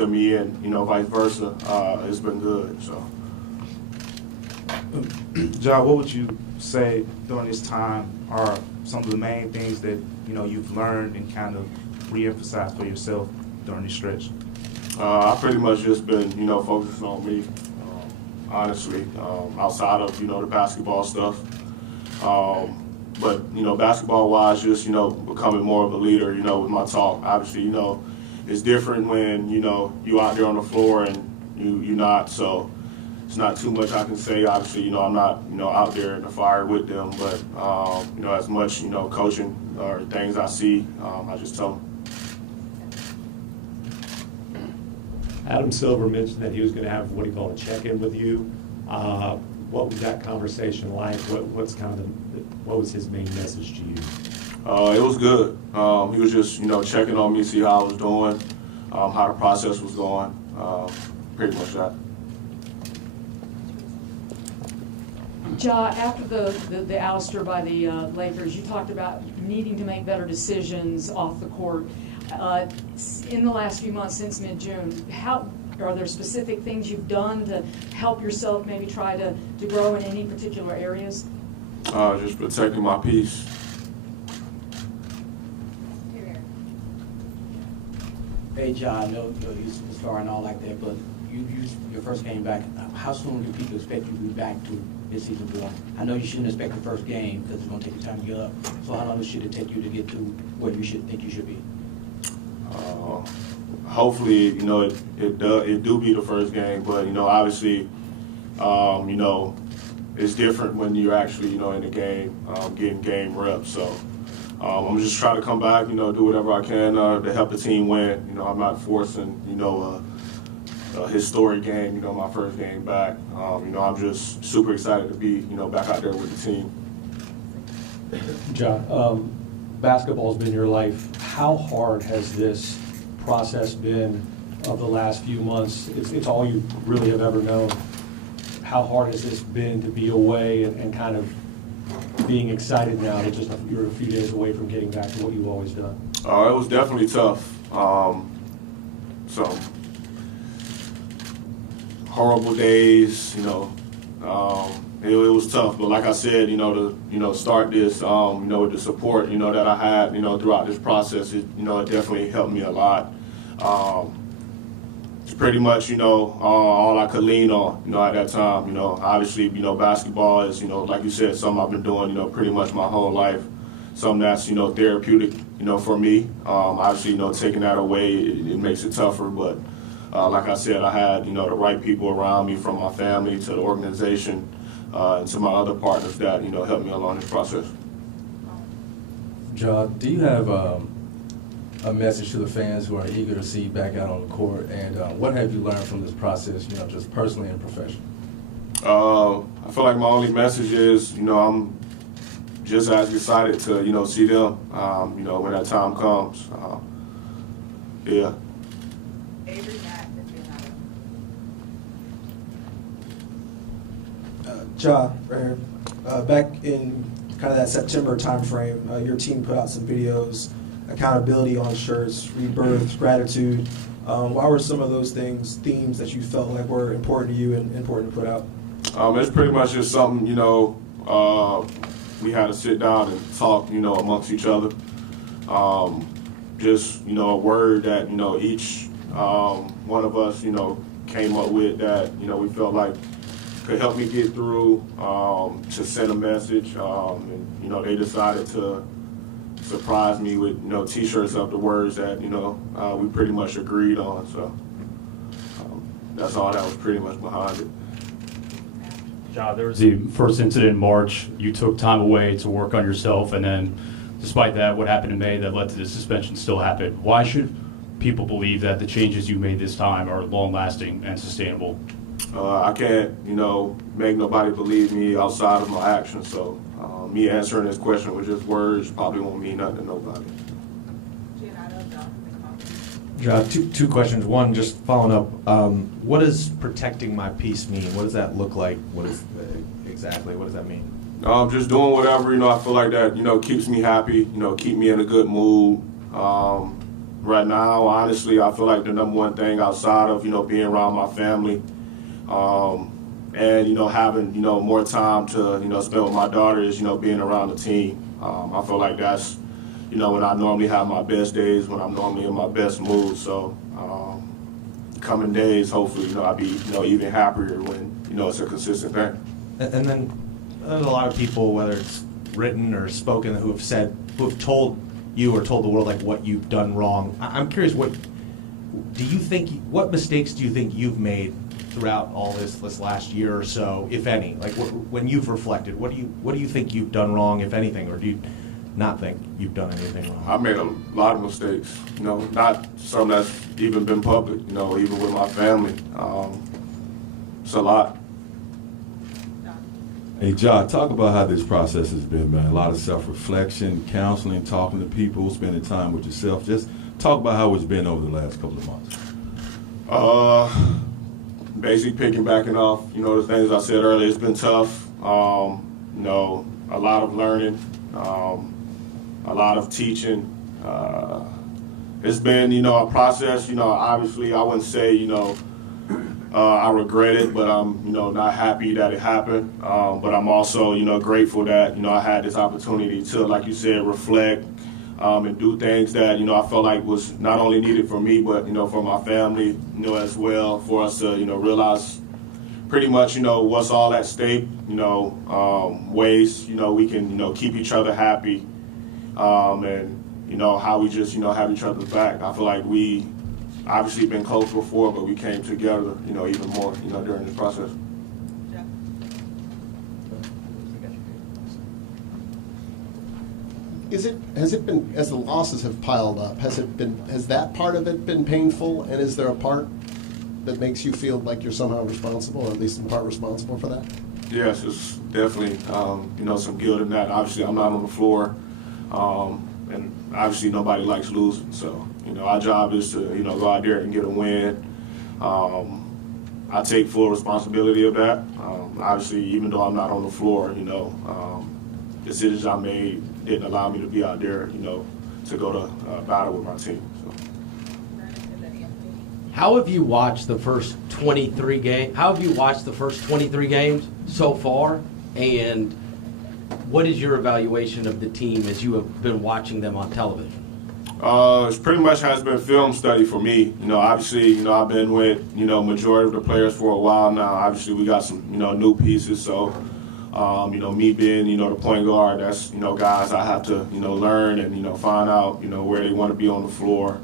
to me, and vice versa. It's been good. So, Ja, what would you say during this time are some of the main things that you've learned and kind of re-emphasized for yourself during this stretch? I pretty much just been focusing on me, honestly, outside of the basketball stuff. But basketball-wise, just becoming more of a leader. With my talk, obviously, it's different when you out there on the floor and you're not. So it's not too much I can say. Obviously, I'm not out there in the fire with them. But as much coaching or things I see, I just tell them. Adam Silver mentioned that he was going to have what he called a check-in with you. What was that conversation like? What was his main message to you? It was good. He was just checking on me, see how I was doing, how the process was going. Pretty much that. Ja, after the ouster by the Lakers, you talked about needing to make better decisions off the court. In the last few months since mid-June, are there specific things you've done to help yourself maybe try to grow in any particular areas? Just protecting my peace. Hey, Ja, I know you're a superstar and all like that, but your first game back, how soon do people expect you to be back to this season form? I know you shouldn't expect the first game because it's going to take you time to get up. So how long should it take you to get to where you think you should be? Hopefully, it do be the first game, but obviously, it's different when you're actually in the game, getting game reps. So I'm just trying to come back, do whatever I can to help the team win. I'm not forcing a historic game, my first game back. I'm just super excited to be back out there with the team. Ja, basketball's been your life. How hard has this process been of the last few months? It's all you really have ever known. How hard has this been to be away and kind of being excited now that you're a few days away from getting back to what you've always done? It was definitely tough. Some horrible days, it was tough. But like I said, to start this, with the support, that I had, throughout this process, it definitely helped me a lot. It's pretty much, all I could lean on, at that time. Obviously, basketball is, like you said, something I've been doing, pretty much my whole life. Something that's, therapeutic, for me. Obviously, taking that away, it makes it tougher. But like I said, I had, the right people around me, from my family to the organization, and to my other partners that, helped me along this process. Ja, do you have a message to the fans who are eager to see you back out on the court, and what have you learned from this process, just personally and professionally? I feel like my only message is, I'm just as excited to, see them, when that time comes. Yeah. Ja, back in kind of that September timeframe, your team put out some videos, accountability on shirts, rebirth, gratitude. What were some of those themes that you felt like were important to you and important to put out? It's pretty much just something, we had to sit down and talk, amongst each other. Just, a word that, each one of us, came up with that, we felt like could help me get through, to send a message. And, they decided to surprise me with, T-shirts of the words that, we pretty much agreed on. So that's all that was pretty much behind it. Ja, there was the first incident in March. You took time away to work on yourself, and then despite that, what happened in May that led to the suspension still happened. Why should people believe that the changes you made this time are long-lasting and sustainable? I can't, make nobody believe me outside of my actions. So me answering this question with just words probably won't mean nothing to nobody. Ja, two questions. One, just following up. What does protecting my peace mean? What does that look like? What does that mean? Just doing whatever, I feel like that, keeps me happy, keep me in a good mood. right now, honestly, I feel like the number one thing outside of, being around my family, and, having, more time to, spend with my daughter is, being around the team. I feel like that's, when I normally have my best days, when I'm normally in my best mood. So coming days, hopefully, I'll be, even happier when, it's a consistent thing. And then there's a lot of people, whether it's written or spoken, who have told you or told the world like what you've done wrong. I'm curious, what mistakes do you think you've made throughout all this last year or so, if any? Like when you've reflected, what do you think you've done wrong, if anything, or do you not think you've done anything wrong? I made a lot of mistakes, not some that's even been public, even with my family. It's a lot. Hey, Ja, talk about how this process has been, man. A lot of self-reflection, counseling, talking to people, spending time with yourself. Just talk about how it's been over the last couple of months. Basically piggybacking off, the things I said earlier, it's been tough. A lot of learning, a lot of teaching. It's been, a process. Obviously I wouldn't say, I regret it, but I'm, not happy that it happened. But I'm also, grateful that, I had this opportunity to, like you said, reflect and do things that, I felt like was not only needed for me, but, for my family, as well, for us to, realize pretty much, what's all at stake, ways, we can, keep each other happy, and, how we just, have each other's back. I feel like we obviously been close before, but we came together, even more, during this process. Has it been, as the losses have piled up, has that part of it been painful, and is there a part that makes you feel like you're somehow responsible, or at least in part responsible for that? Yes, it's definitely, some guilt in that. Obviously, I'm not on the floor, and obviously nobody likes losing, so, our job is to, go out there and get a win. I take full responsibility of that. Obviously, even though I'm not on the floor, decisions I made didn't allow me to be out there, to go to battle with my team. So. How have you watched the first 23 games? How have you watched the first 23 games so far? And what is your evaluation of the team as you have been watching them on television? It's pretty much has been film study for me. Obviously, I've been with, majority of the players for a while now. Obviously, we got some, new pieces. So, me being, the point guard, that's, guys I have to, learn and, find out, where they want to be on the floor.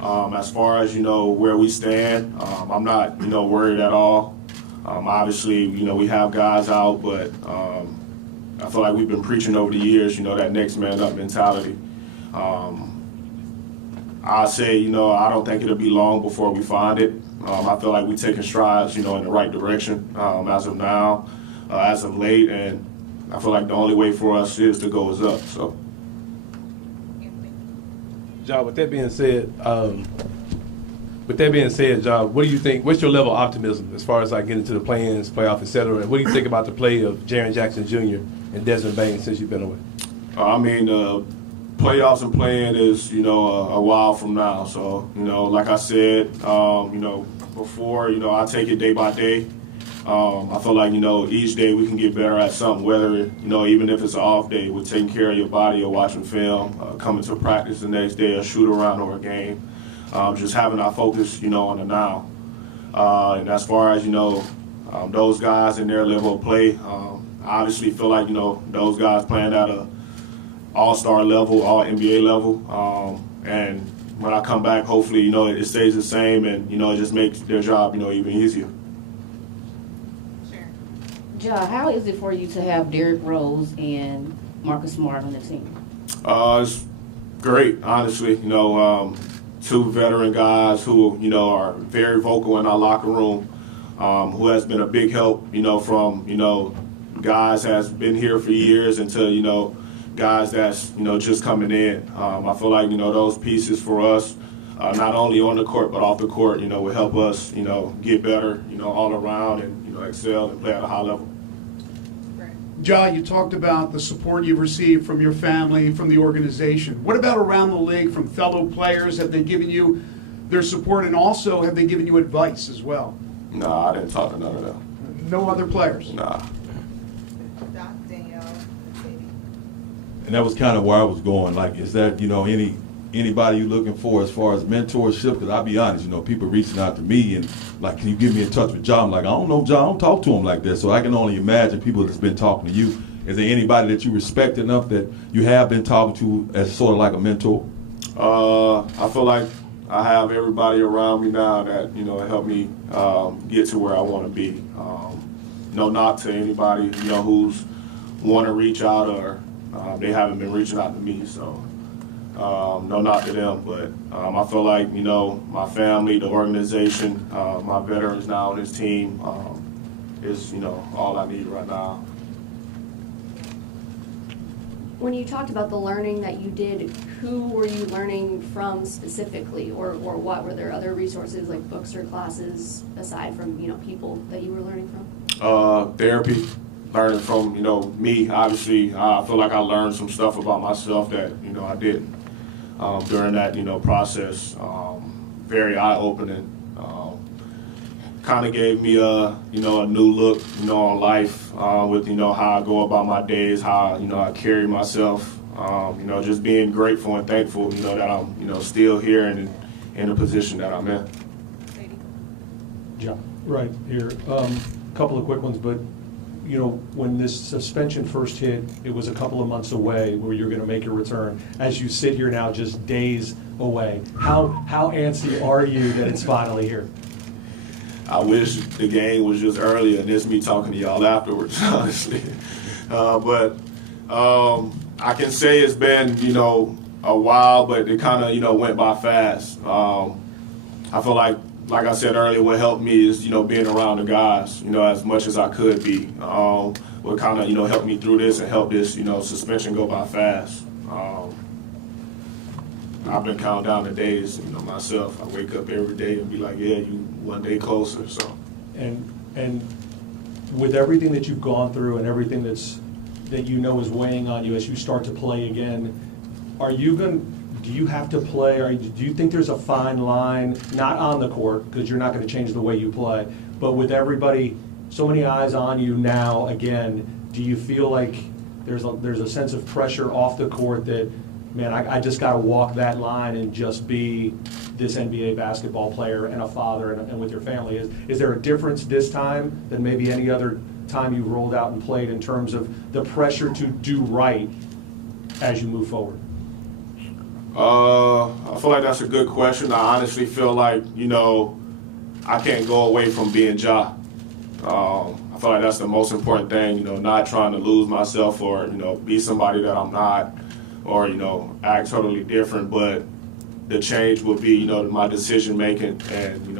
As far as, where we stand, I'm not, worried at all. Obviously, we have guys out, but I feel like we've been preaching over the years, that next man up mentality. I say, I don't think it'll be long before we find it. I feel like we're taking strides, in the right direction as of now, as of late, and I feel like the only way for us is to go is up. So. Ja, with that being said, Ja, what do you think? What's your level of optimism as far as like getting to the play-ins, playoff, et cetera? And what do you think about the play of Jaren Jackson Jr. and Desmond Bain since you've been away? Playoffs and playing is, a while from now. So, like I said, before, I take it day by day. I feel like, each day we can get better at something, whether, even if it's an off day, with taking care of your body or watching film, coming to practice the next day, a shoot around or a game, just having our focus, on the now. And as far as, those guys in their level of play, I obviously feel like, those guys playing at a all-star level, all NBA level. And when I come back, hopefully, it stays the same and, it just makes their job, even easier. Ja, how is it for you to have Derrick Rose and Marcus Smart on the team? It's great, honestly. Two veteran guys who, are very vocal in our locker room, who has been a big help, from, guys has been here for years until, guys that's, just coming in. I feel like, those pieces for us, not only on the court but off the court, will help us, get better, all around and, excel and play at a high level. Ja, you talked about the support you've received from your family, from the organization. What about around the league, from fellow players? Have they given you their support, and also have they given you advice as well? Nah, I didn't talk to none of them. No other players? Nah. And that was kind of where I was going. Like, is that, anybody you looking for as far as mentorship? Because I'll be honest, people reaching out to me and like, can you get me in touch with Ja? I'm like, I don't know Ja, I don't talk to him like that. So I can only imagine people that's been talking to you. Is there anybody that you respect enough that you have been talking to as sort of like a mentor? I feel like I have everybody around me now that, help me get to where I want to be. No knock to anybody, who's want to reach out or they haven't been reaching out to me, so no knock to them. But I feel like, my family, the organization, my veterans now on this team is, all I need right now. When you talked about the learning that you did, who were you learning from specifically, or what? Were there other resources like books or classes aside from, people that you were learning from? Therapy. Learning from, me, obviously, I feel like I learned some stuff about myself that, I didn't during that, process. Very eye-opening. Kind of gave me a new look, on life with, how I go about my days, how, I carry myself, just being grateful and thankful, that I'm, still here and in the position that I'm in. Yeah, right here. Couple of quick ones, but when this suspension first hit, it was a couple of months away where you're going to make your return. As you sit here now, just days away, how antsy are you that it's finally here? I wish the game was just earlier, and it's me talking to y'all afterwards, honestly. But I can say it's been, a while, but it kind of, went by fast. I feel like I said earlier, what helped me is, being around the guys, as much as I could be. What kind of, helped me through this and help this, suspension go by fast. I've been counting down the days, myself. I wake up every day and be like, yeah, you one day closer, so. And with everything that you've gone through and everything that is weighing on you as you start to play again, do you have to play, or do you think there's a fine line, not on the court, because you're not going to change the way you play, but with everybody, so many eyes on you now again, do you feel like there's a sense of pressure off the court that, man, I just got to walk that line and just be this NBA basketball player and a father and with your family? Is there a difference this time than maybe any other time you've rolled out and played in terms of the pressure to do right as you move forward? I feel like that's a good question. I honestly feel like, I can't go away from being Ja. I feel like that's the most important thing, not trying to lose myself or, be somebody that I'm not or, act totally different. But the change will be, my decision making and,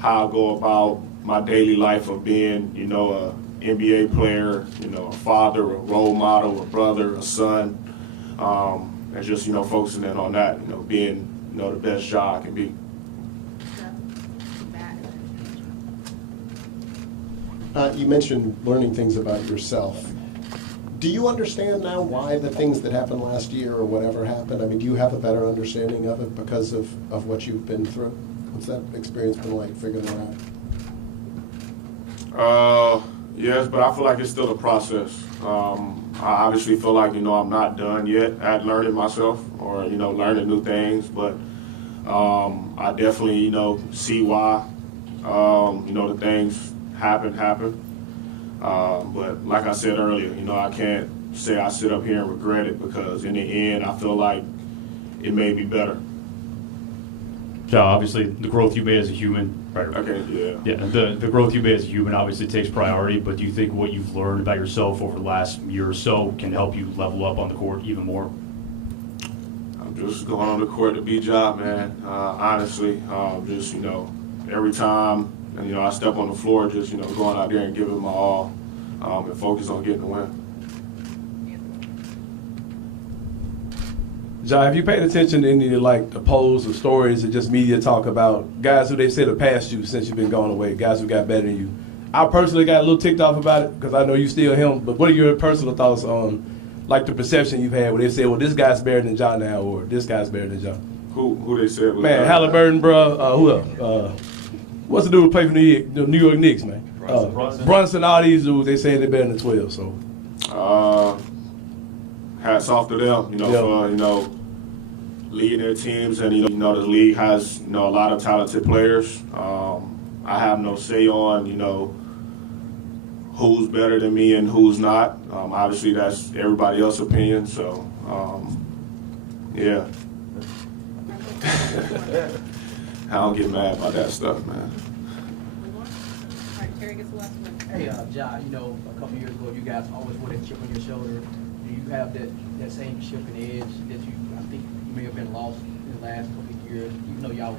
how I go about my daily life of being, a NBA player, a father, a role model, a brother, a son. And just, focusing in on that, being, the best Ja I can be. You mentioned learning things about yourself. Do you understand now why the things that happened last year or whatever happened? I mean, do you have a better understanding of it because of what you've been through? What's that experience been like figuring that out? Yes, but I feel like it's still a process. I obviously feel like, I'm not done yet at learning myself or, learning new things, but I definitely, see why, the things happen. But like I said earlier, I can't say I sit up here and regret it because in the end, I feel like it made me better. Ja, obviously, the growth you made as a human, right? Okay, yeah. Yeah, the growth you made as a human obviously takes priority, but do you think what you've learned about yourself over the last year or so can help you level up on the court even more? I'm just going on the court to be Ja, man. Honestly, just, every time, I step on the floor, just, going out there and giving my all and focus on getting the win. Ja, have you paid attention to any of the polls or stories or just media talk about guys who they said have passed you since you've been gone away, guys who got better than you? I personally got a little ticked off about it because I know you still him. But what are your personal thoughts on, like, the perception you've had where they say, well, this guy's better than Ja now, or this guy's better than Ja? Who they said was Man, better? Halliburton, bro. Who else? What's the dude who played for the New York Knicks, man? Brunson, all these dudes, they say they're better than 12. So. Hats off to them, for leading their teams, and the league has a lot of talented players. I have no say on who's better than me and who's not. Obviously, that's everybody else's opinion. So, yeah. I don't get mad about that stuff, man. Hey, Ja, a couple years ago, you guys always wore that chip on your shoulder. Do you have that same chip and edge that I think you may have been lost in the last couple of years, even though y'all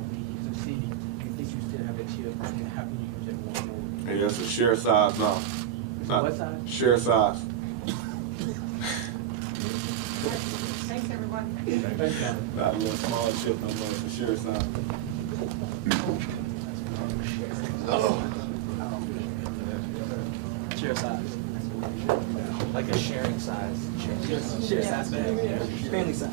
succeeded? Do you think you still have that chip, and how can you use it more? Hey, that's a share size now. What size? Share size. Thanks, everyone. Not a little small chip no more. It's a share size. Share size. Like a sharing size. Share size bag. Family size.